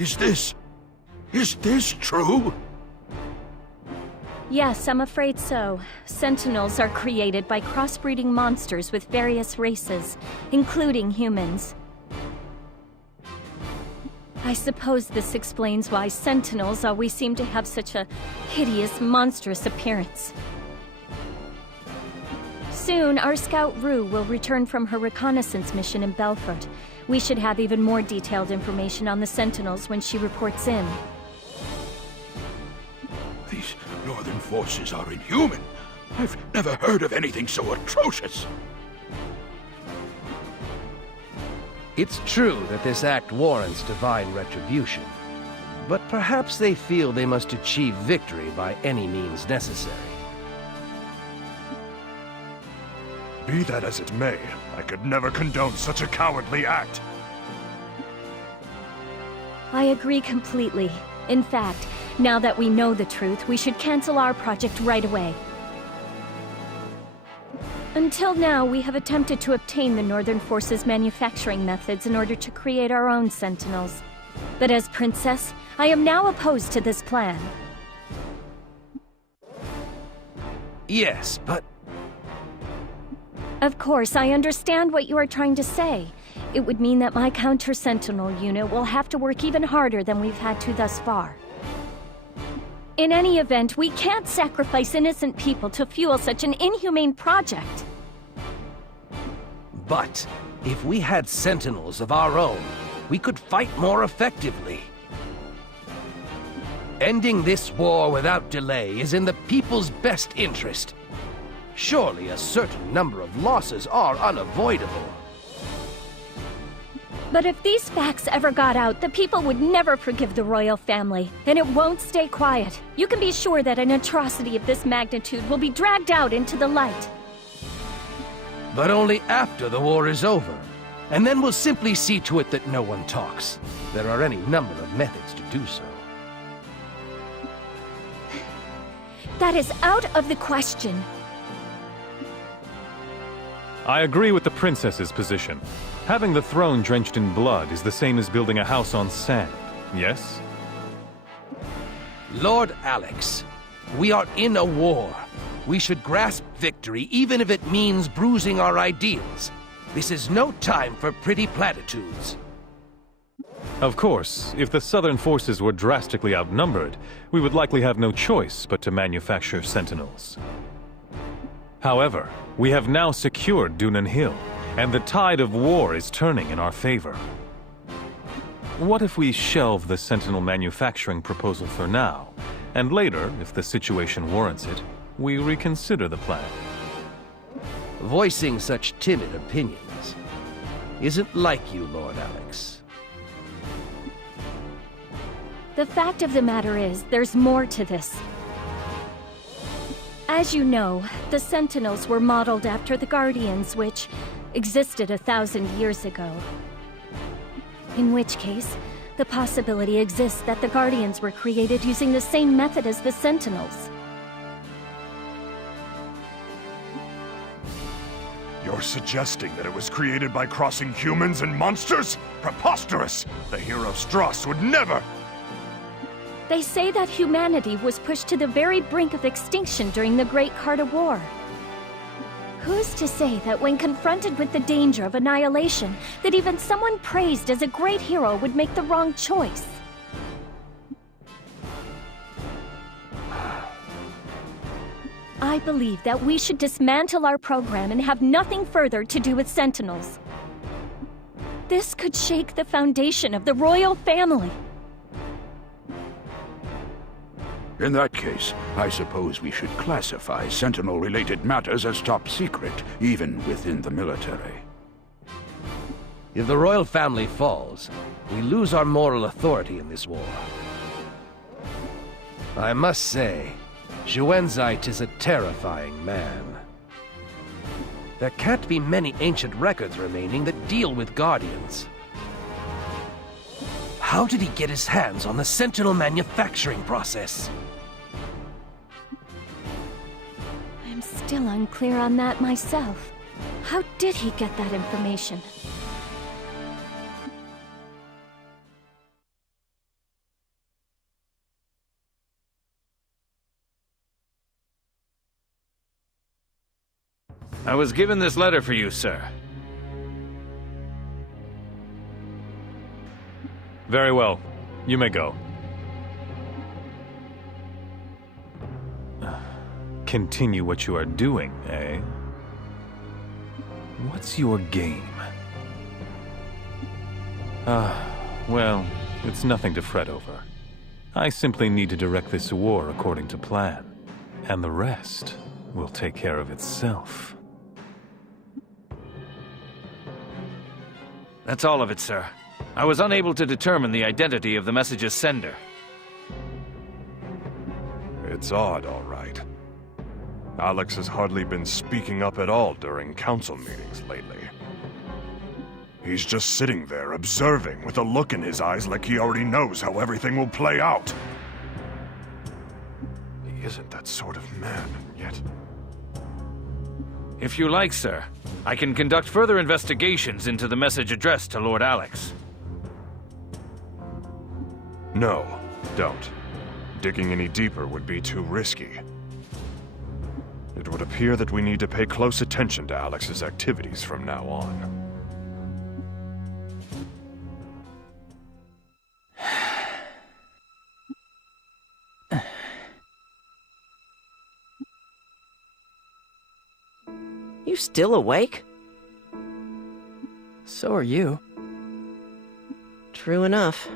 Is this true? Yes, I'm afraid so. Sentinels are created by crossbreeding monsters with various races, including humans. I suppose this explains why Sentinels always seem to have such a hideous, monstrous appearance. Soon, our scout Rue will return from her reconnaissance mission in Belfort. We should have even more detailed information on the Sentinels when she reports in. These northern forces are inhuman. I've never heard of anything so atrocious. It's true that this act warrants divine retribution, but perhaps they feel they must achieve victory by any means necessary. Be that as it may, I could never condone such a cowardly act. I agree completely. In fact, now that we know the truth, we should cancel our project right away. Until now, we have attempted to obtain the Northern Forces' manufacturing methods in order to create our own Sentinels. But as Princess, I am now opposed to this plan. Yes, but... Of course, I understand what you are trying to say. It would mean that my counter-Sentinel unit will have to work even harder than we've had to thus far. In any event, we can't sacrifice innocent people to fuel such an inhumane project. But, if we had Sentinels of our own, we could fight more effectively. Ending this war without delay is in the people's best interest. Surely a certain number of losses are unavoidable. But if these facts ever got out, the people would never forgive the royal family, and it won't stay quiet. You can be sure that an atrocity of this magnitude will be dragged out into the light. But only after the war is over. And then we'll simply see to it that no one talks. There are any number of methods to do so. That is out of the question. I agree with the princess's position. Having the throne drenched in blood is the same as building a house on sand, yes? Lord Alex, we are in a war. We should grasp victory even if it means bruising our ideals. This is no time for pretty platitudes. Of course, if the southern forces were drastically outnumbered, we would likely have no choice but to manufacture Sentinels. However, we have now secured Dunan Hill, and the tide of war is turning in our favor. What if we shelve the Sentinel manufacturing proposal for now, and later, if the situation warrants it, we reconsider the plan? Voicing such timid opinions isn't like you, Lord Alex. The fact of the matter is, there's more to this. As you know, the Sentinels were modeled after the Guardians, which existed 1,000 years ago. In which case, the possibility exists that the Guardians were created using the same method as the Sentinels. You're suggesting that it was created by crossing humans and monsters? Preposterous! The hero Strauss would never! They say that humanity was pushed to the very brink of extinction during the Great Carta War. Who's to say that when confronted with the danger of annihilation, that even someone praised as a great hero would make the wrong choice? I believe that we should dismantle our program and have nothing further to do with Sentinels. This could shake the foundation of the royal family. In that case, I suppose we should classify Sentinel-related matters as top secret, even within the military. If the royal family falls, we lose our moral authority in this war. I must say, Xuanzite is a terrifying man. There can't be many ancient records remaining that deal with Guardians. How did he get his hands on the Sentinel manufacturing process? I'm still unclear on that myself. How did he get that information? I was given this letter for you, sir. Very well. You may go. Continue what you are doing, eh? What's your game? Well, it's nothing to fret over. I simply need to direct this war according to plan, and the rest will take care of itself. That's all of it, sir. I was unable to determine the identity of the message's sender. It's odd, all right. Alex has hardly been speaking up at all during council meetings lately. He's just sitting there, observing, with a look in his eyes like he already knows how everything will play out. He isn't that sort of man, yet. If you like, sir, I can conduct further investigations into the message addressed to Lord Alex. No, don't. Digging any deeper would be too risky. It would appear that we need to pay close attention to Alex's activities from now on. You still awake? So are you. True enough.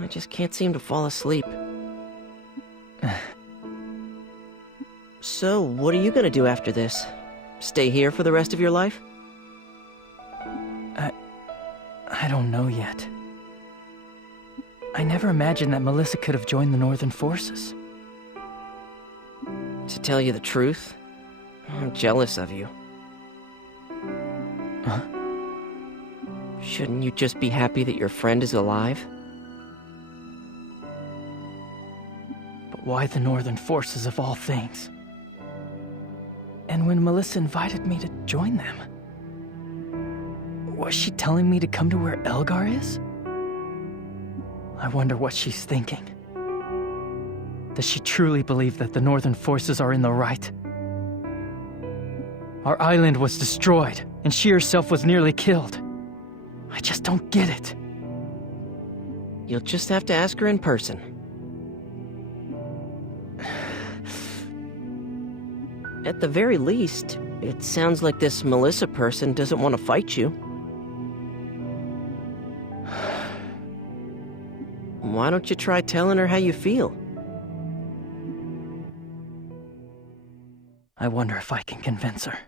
I just can't seem to fall asleep. So, what are you gonna do after this? Stay here for the rest of your life? I don't know yet. I never imagined that Melissa could have joined the Northern Forces. To tell you the truth, I'm jealous of you. Huh? Shouldn't you just be happy that your friend is alive? But why the Northern Forces of all things? And when Melissa invited me to join them, was she telling me to come to where Elgar is? I wonder what she's thinking. Does she truly believe that the Northern Forces are in the right? Our island was destroyed, and she herself was nearly killed. I just don't get it. You'll just have to ask her in person. At the very least, it sounds like this Melissa person doesn't want to fight you. Why don't you try telling her how you feel? I wonder if I can convince her.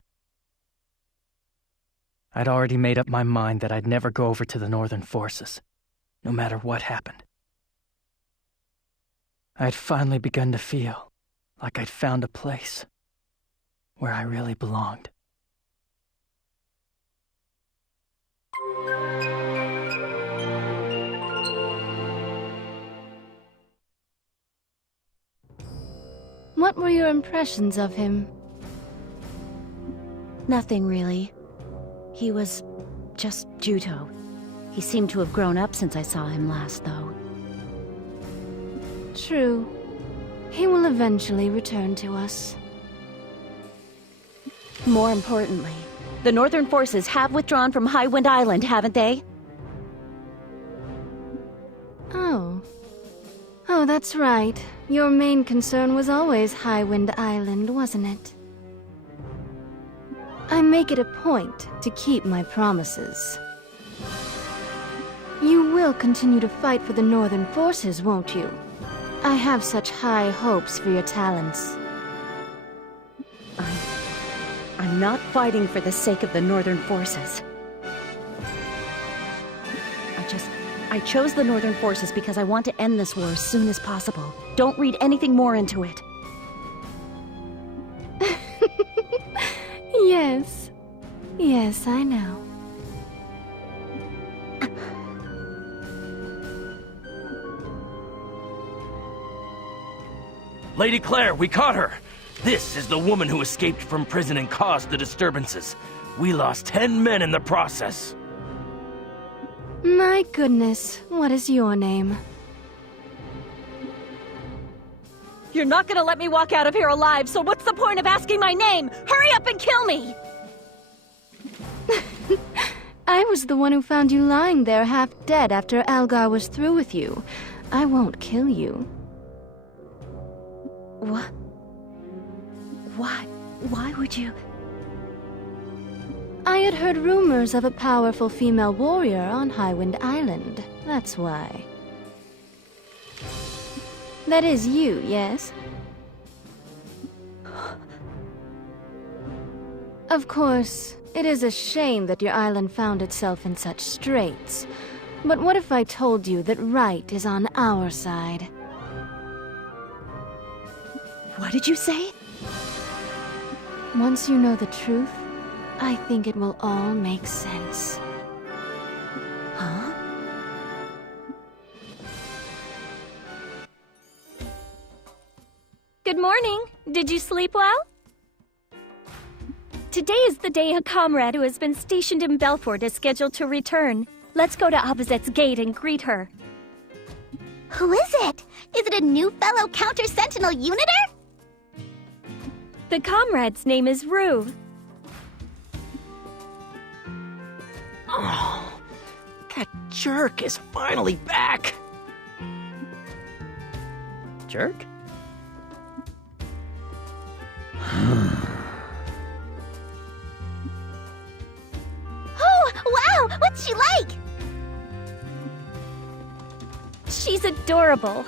I'd already made up my mind that I'd never go over to the Northern Forces, no matter what happened. I'd finally begun to feel like I'd found a place where I really belonged. What were your impressions of him? Nothing really. He was just Juto. He seemed to have grown up since I saw him last, though. True. He will eventually return to us. More importantly, the Northern Forces have withdrawn from Highwind Island, haven't they? Oh, that's right. Your main concern was always Highwind Island, wasn't it? I make it a point to keep my promises. You will continue to fight for the Northern Forces, won't you? I have such high hopes for your talents. I'm not fighting for the sake of the Northern Forces. I chose the Northern Forces because I want to end this war as soon as possible. Don't read anything more into it. Yes, I know. Lady Claire, we caught her! This is the woman who escaped from prison and caused the disturbances. We lost 10 men in the process. My goodness, what is your name? You're not gonna let me walk out of here alive, so what's the point of asking my name? Hurry up and kill me! I was the one who found you lying there half dead after Algar was through with you. I won't kill you. What? Why? Why would you? I had heard rumors of a powerful female warrior on Highwind Island. That's why. That is you, yes? Of course, it is a shame that your island found itself in such straits. But what if I told you that right is on our side? What did you say? Once you know the truth, I think it will all make sense. Huh? Good morning. Did you sleep well? Today is the day a comrade who has been stationed in Belfort is scheduled to return. Let's go to Opposite's gate and greet her. Who is it? Is it a new fellow counter-sentinel uniter? The comrade's name is Rue. Oh, that jerk is finally back. Jerk? Oh, wow! What's she like? She's adorable.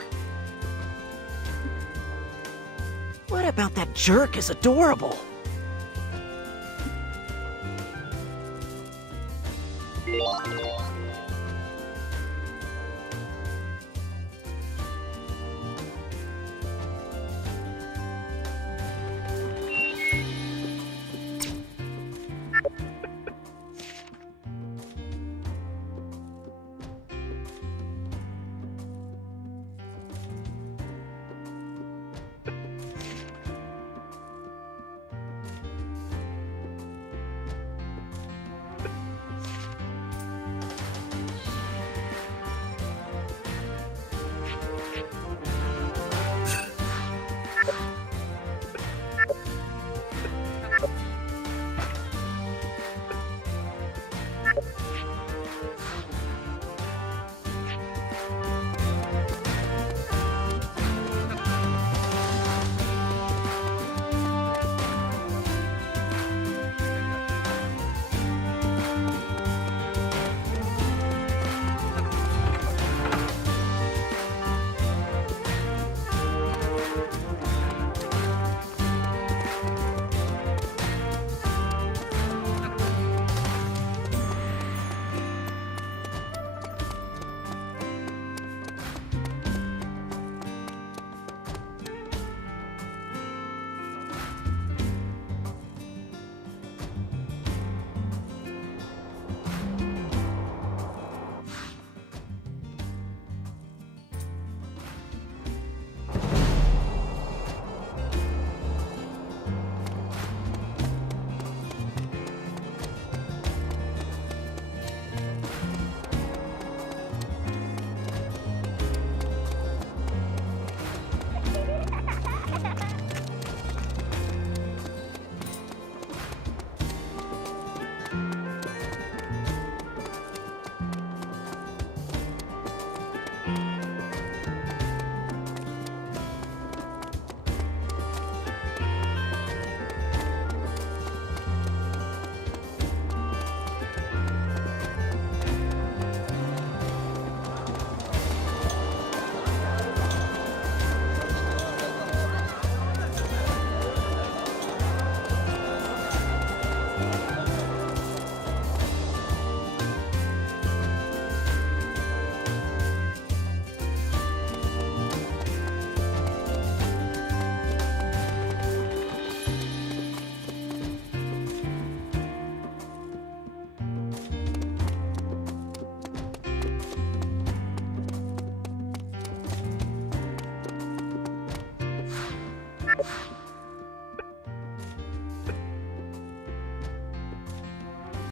What about that jerk is adorable?